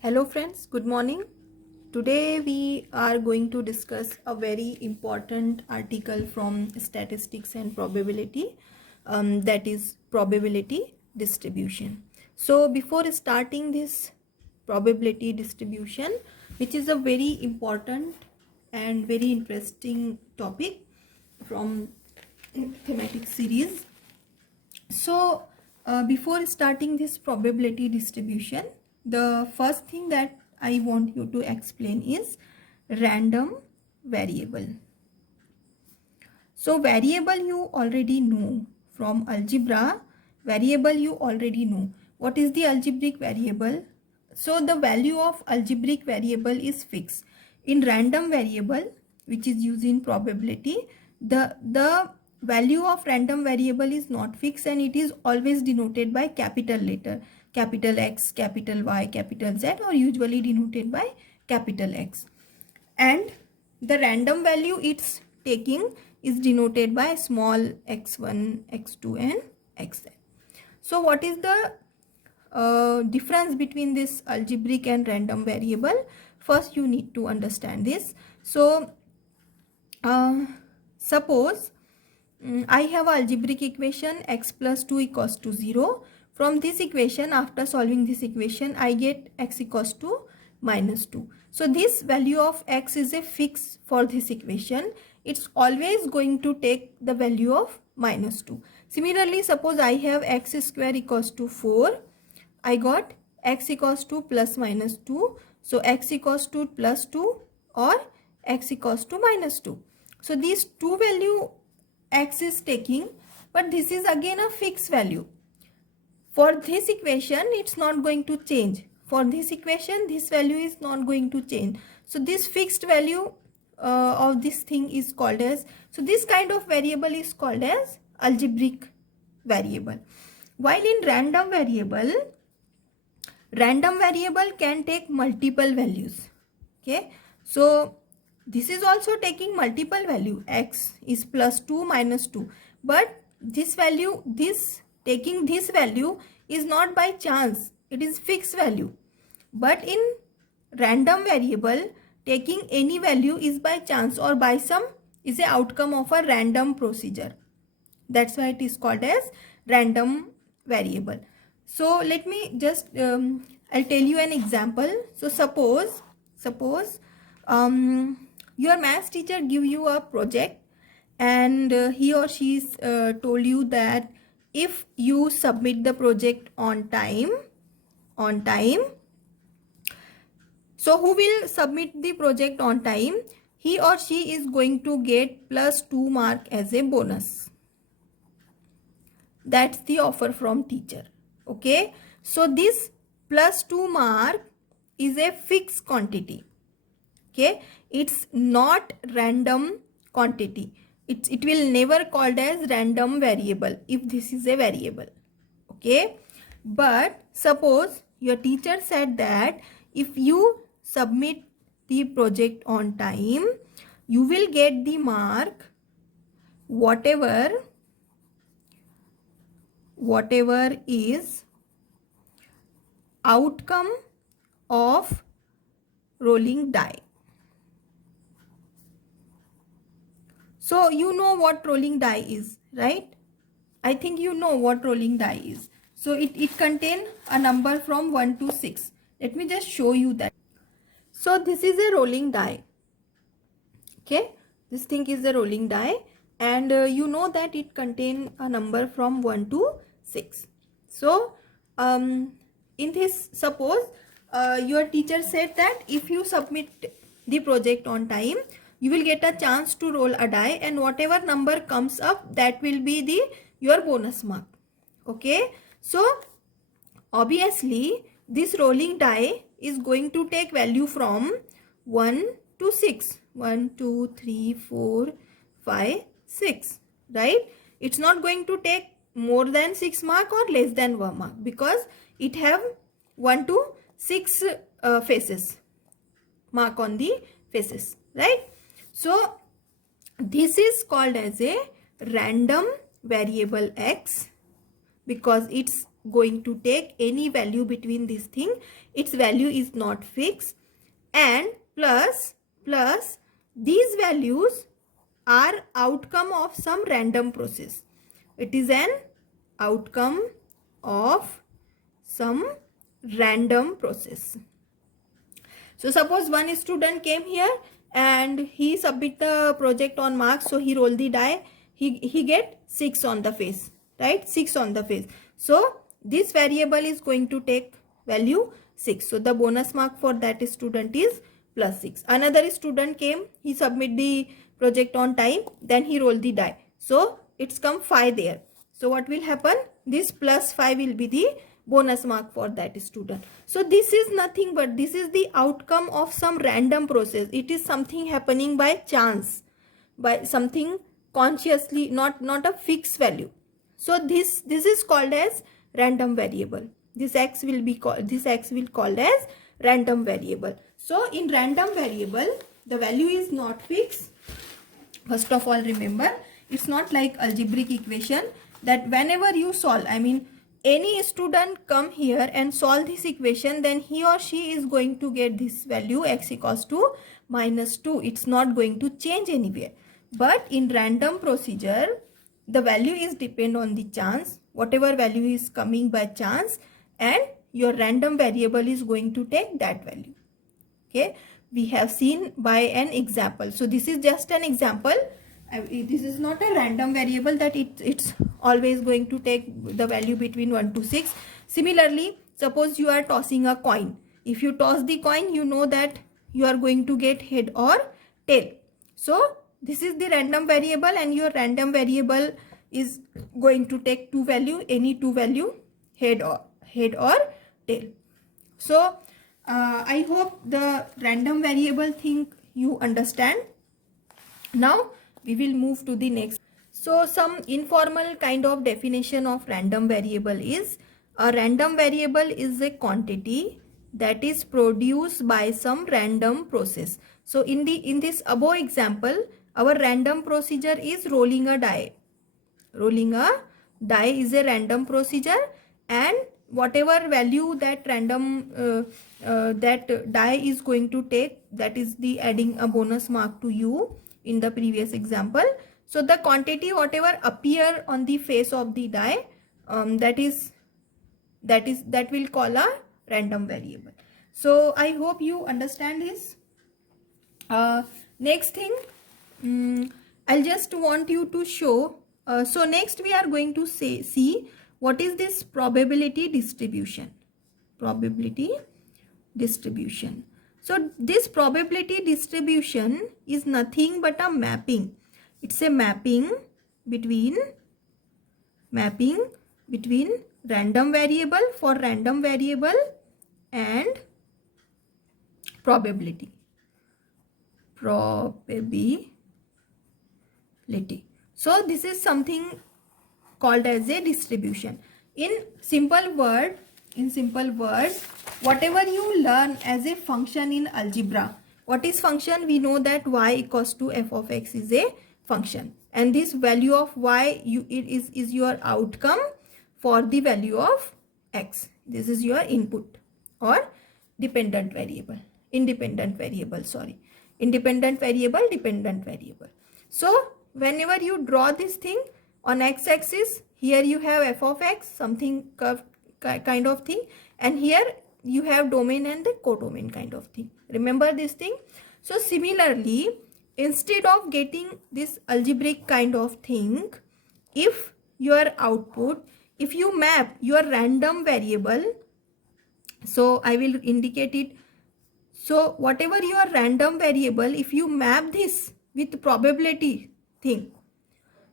Hello friends, good morning. Today we are going to discuss a very important article from statistics and probability, that is probability distribution. So before starting this probability distribution, which is a very important and very interesting topic from thematic series, so before starting this probability distribution, the first thing that I want you to explain is random variable. So variable you already know from algebra. Variable you already know. What is the algebraic variable? So the value of algebraic variable is fixed. In random variable, which is used in probability, the value of random variable is not fixed and it is always denoted by capital letter, capital X, capital Y, capital Z, or usually denoted by capital X. And the random value it's taking is denoted by small x1, x2 and xn. So what is the difference between this algebraic and random variable? First you need to understand this. So suppose I have an algebraic equation x plus 2 equals to 0. From this equation, after solving this equation, I get x equals to minus 2. So this value of x is a fix for this equation. It's always going to take the value of minus 2. Similarly, suppose I have x square equals to 4. I got x equals to plus minus 2. So x equals to plus 2 or x equals to minus 2. So these two value x is taking, but this is again a fixed value. For this equation, it's not going to change. For this equation, this value is not going to change. So this fixed value of this thing is called as, so this kind of variable is called as algebraic variable. While in random variable can take multiple values. Okay, so this is also taking multiple value. X is plus 2 minus 2, but this value, taking this value is not by chance, it is fixed value. But in random variable, taking any value is by chance or by some, is a outcome of a random procedure. That's why it is called as random variable. So let me just I'll tell you an example. So suppose your maths teacher give you a project and he or she told you that if you submit the project on time, so who will submit the project on time, he or she is going to get plus 2 mark as a bonus. That's the offer from teacher. Okay, so this plus 2 mark is a fixed quantity. Okay, it's not random quantity. It will never called as random variable if this is a variable. Okay, but suppose your teacher said that if you submit the project on time, you will get the mark whatever is outcome of rolling die. So you know what rolling die is, right? I think you know what rolling die is. So it contains a number from 1 to 6. Let me just show you that. So this is a rolling die. Okay, this thing is a rolling die, and you know that it contains a number from 1 to 6. So in this, suppose your teacher said that if you submit the project on time, you will get a chance to roll a die, and whatever number comes up, that will be your bonus mark. Okay, so obviously this rolling die is going to take value from 1 to 6. 1, 2, 3, 4, 5, 6, right? It's not going to take more than 6 mark or less than 1 mark, because it have 1 to 6 faces, mark on the faces, right? So this is called as a random variable x, because it's going to take any value between this thing. Its value is not fixed. And plus these values are outcome of some random process. It is an outcome of some random process. So suppose one student came here and he submit the project on marks, so he roll the die, he get 6 on the face, right? 6 on the face. So this variable is going to take value 6. So the bonus mark for that student is plus 6. Another student came, he submit the project on time, then he roll the die. So it's come 5 there. So what will happen? This plus 5 will be the bonus mark for that student. So this is nothing but this is the outcome of some random process. It is something happening by chance, by something consciously, not a fixed value. So this is called as random variable. This x will called as random variable. So in random variable, the value is not fixed. First of all, remember, it's not like algebraic equation that whenever you solve, I mean any student come here and solve this equation, then he or she is going to get this value x equals to -2. It's not going to change anywhere. But in random procedure, the value is depend on the chance, whatever value is coming by chance, and your random variable is going to take that value. Okay, we have seen by an example. So this is just an example. This is not a random variable that it's always going to take the value between 1 to 6. Similarly, suppose you are tossing a coin. If you toss the coin, you know that you are going to get head or tail. So this is the random variable, and your random variable is going to take two value, any two value, head or tail. So I hope the random variable thing you understand. Now we will move to the next. So some informal kind of definition of random variable is, a random variable is a quantity that is produced by some random process. So in this above example, our random procedure is rolling a die. Rolling a die is a random procedure, and whatever value that random that die is going to take, that is the adding a bonus mark to you in the previous example. So the quantity whatever appear on the face of the die, that will call a random variable. So I hope you understand this. Next thing, I'll just want you to show. So next we are going to see what is this probability distribution. Probability distribution. So this probability distribution is nothing but a mapping. It's a mapping between random variable for random variable and probability. So this is something called as a distribution. In simple word, whatever you learn as a function in algebra, what is function? We know that y equals to f of x is a function, and this value of y is your outcome for the value of x. This is your input or dependent variable, independent variable. So whenever you draw this thing on x-axis, here you have f of x, something curved kind of thing, and here you have domain and the codomain kind of thing. Remember this thing. So similarly, instead of getting this algebraic kind of thing, if your output, if you map your random variable, so I will indicate it. So whatever your random variable, if you map this with probability thing,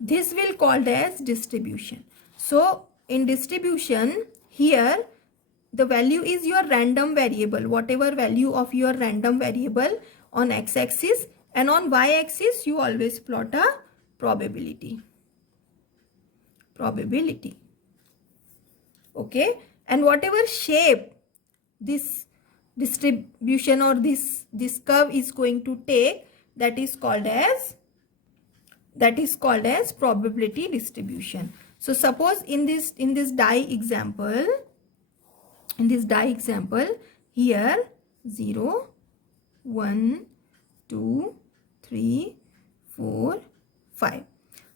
this will called as distribution. So in distribution, here the value is your random variable, whatever value of your random variable on x-axis, and on y-axis you always plot a probability. Okay, and whatever shape this distribution or this curve is going to take, that is called as probability distribution. So suppose in this die example, here 0, 1, 2, 3, 4, 5.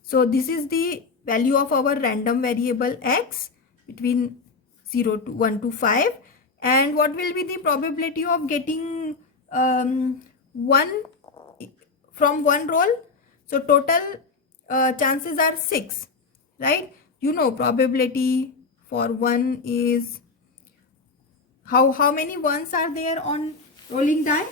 So this is the value of our random variable x between 0 to 1 to 5. And what will be the probability of getting 1 from one roll? So total chances are 6, right? You know, probability for 1 is, how many ones are there on rolling die?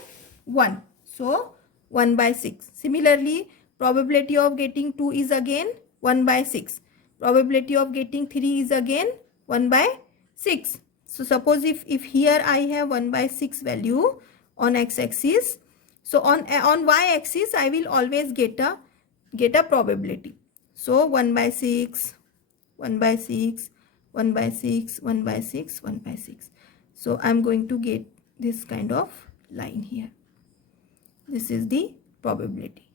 1. So 1 by 6. Similarly, probability of getting 2 is again 1 by 6. Probability of getting 3 is again 1 by 6. So suppose if here I have 1 by 6 value on x-axis, so on y-axis I will always get a probability. So 1 by 6, 1 by 6, 1 by 6, 1 by 6, 1 by 6. So I'm going to get this kind of line here. This is the probability,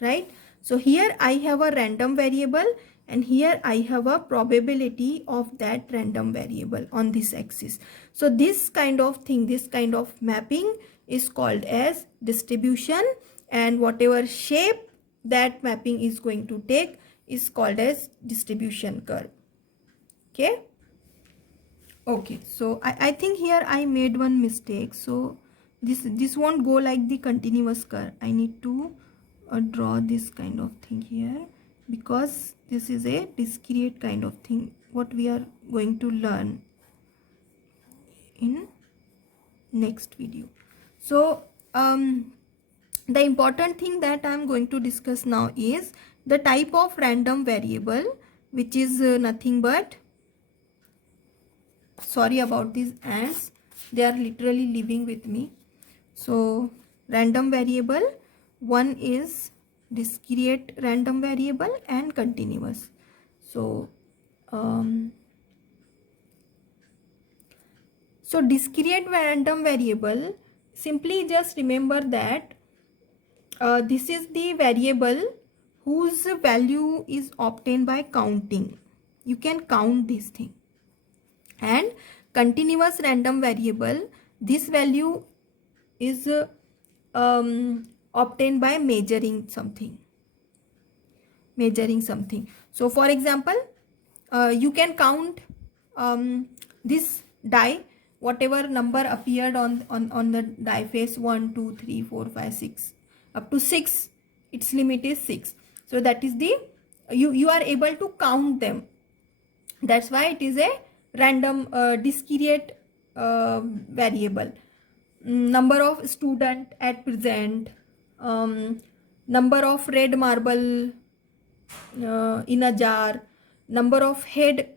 right? So here I have a random variable and here I have a probability of that random variable on this axis. So this kind of thing, this kind of mapping is called as distribution, and whatever shape that mapping is going to take is called as distribution curve. Okay. Okay, so I think here I made one mistake. So this won't go like the continuous curve. I need to draw this kind of thing here, because this is a discrete kind of thing, what we are going to learn in next video. So the important thing that I am going to discuss now is the type of random variable, which is nothing but, sorry about these ants, they are literally living with me. So random variable, one is discrete random variable and continuous. So discrete random variable, simply just remember that this is the variable whose value is obtained by counting. You can count this thing. And continuous random variable, this value is obtained by measuring something. So for example, you can count this die, whatever number appeared on the die face, 1, 2, 3, 4, 5, 6, up to 6, its limit is 6. So that is the, you are able to count them. That's why it is a random discrete variable. Number of student at present, number of red marble in a jar, number of head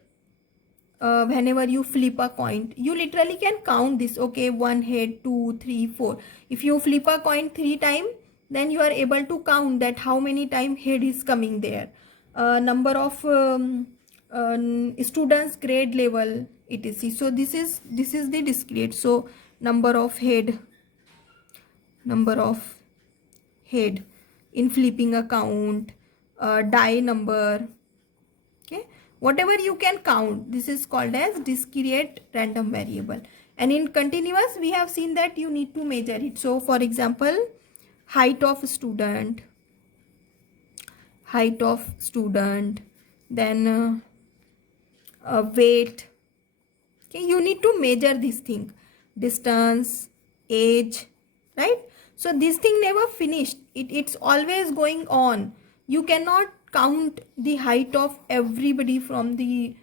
whenever you flip a coin. You literally can count this. Okay, 1 head, 2, 3, 4. If you flip a coin 3 times, then you are able to count that how many times head is coming there. Number of students grade level, etc. So this is the discrete. So number of head in flipping a count, die number, okay, whatever you can count, this is called as discrete random variable. And in continuous, we have seen that you need to measure it. So for example, height of student, then weight. Okay, you need to measure this thing, distance, age, right? So this thing never finished. It's always going on. You cannot count the height of everybody from the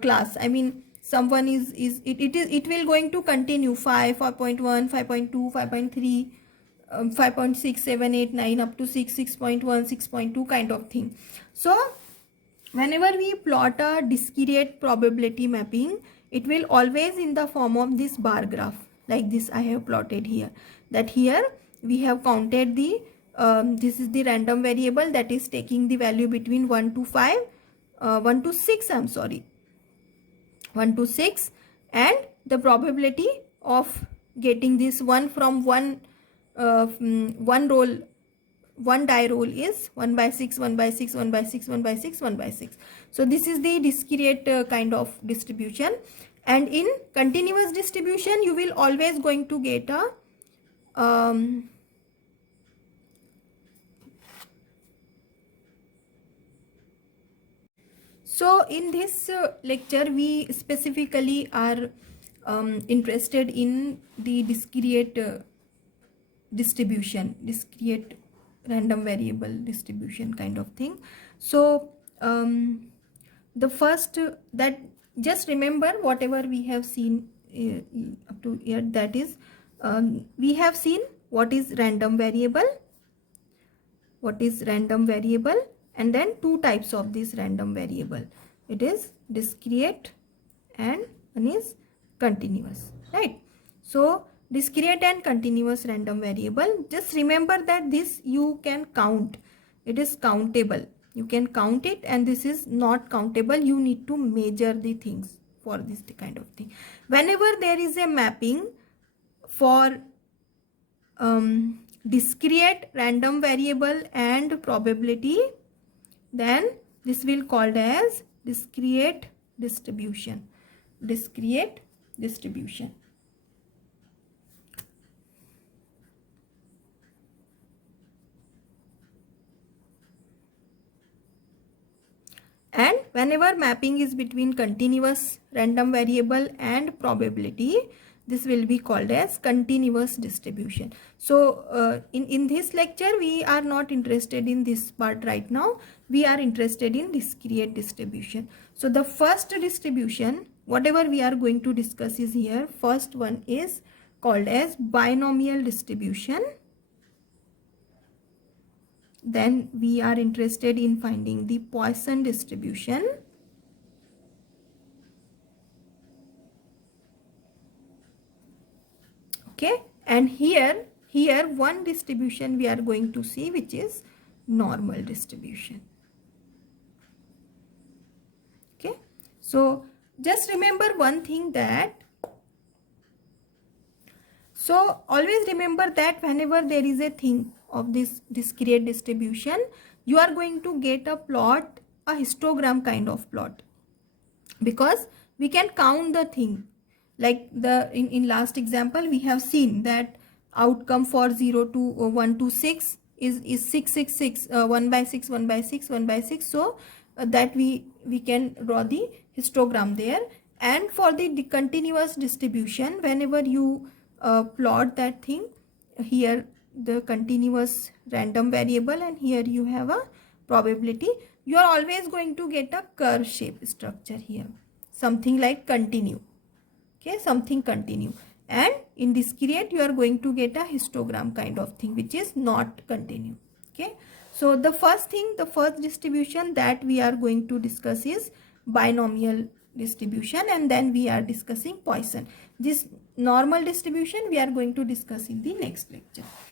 class. I mean, someone it will going to continue 5, 5.1, 5.2, 5.3, 5.6, 7, 8, 9 up to 6, 6.1, 6.2 kind of thing. So whenever we plot a discrete probability mapping, it will always in the form of this bar graph, like this I have plotted here. That here we have counted the this is the random variable that is taking the value between 1 to 5, 1 to 6, I'm sorry, 1 to 6, and the probability of getting this one from one roll one die roll is 1 by 6, 1 by 6, 1 by 6, 1 by 6, 1 by 6. So this is the discrete kind of distribution. And in continuous distribution, you will always going to get a so in this lecture, we specifically are interested in the discrete distribution, discrete random variable distribution kind of thing. So the first that just remember whatever we have seen up to here, that is we have seen what is random variable, and then two types of this random variable. It is discrete and one is continuous, right? So discrete and continuous random variable, just remember that this you can count, it is countable, you can count it, and this is not countable, you need to measure the things for this kind of thing. Whenever there is a mapping for discrete random variable and probability, then this will called as discrete distribution. And whenever mapping is between continuous random variable and probability, this will be called as continuous distribution. So in this lecture, we are not interested in this part right now. We are interested in discrete distribution. So the first distribution, whatever we are going to discuss is here. First one is called as binomial distribution. Then we are interested in finding the Poisson distribution. Okay, and here one distribution we are going to see, which is normal distribution. Okay, so just remember one thing, that so always remember that whenever there is a thing of this discrete distribution, you are going to get a plot, a histogram kind of plot, because we can count the thing. Like in last example, we have seen that outcome for 0 to 1 to 6 is 666, 1 by 6, 1 by 6, 1 by 6. So that we can draw the histogram there. And for the continuous distribution, whenever you plot that thing, here the continuous random variable and here you have a probability, you are always going to get a curve shape structure here, something like continue. Okay, something continue. And in discrete, you are going to get a histogram kind of thing, which is not continue. Okay, so the first distribution that we are going to discuss is binomial distribution, and then we are discussing Poisson. This normal distribution we are going to discuss in the next lecture.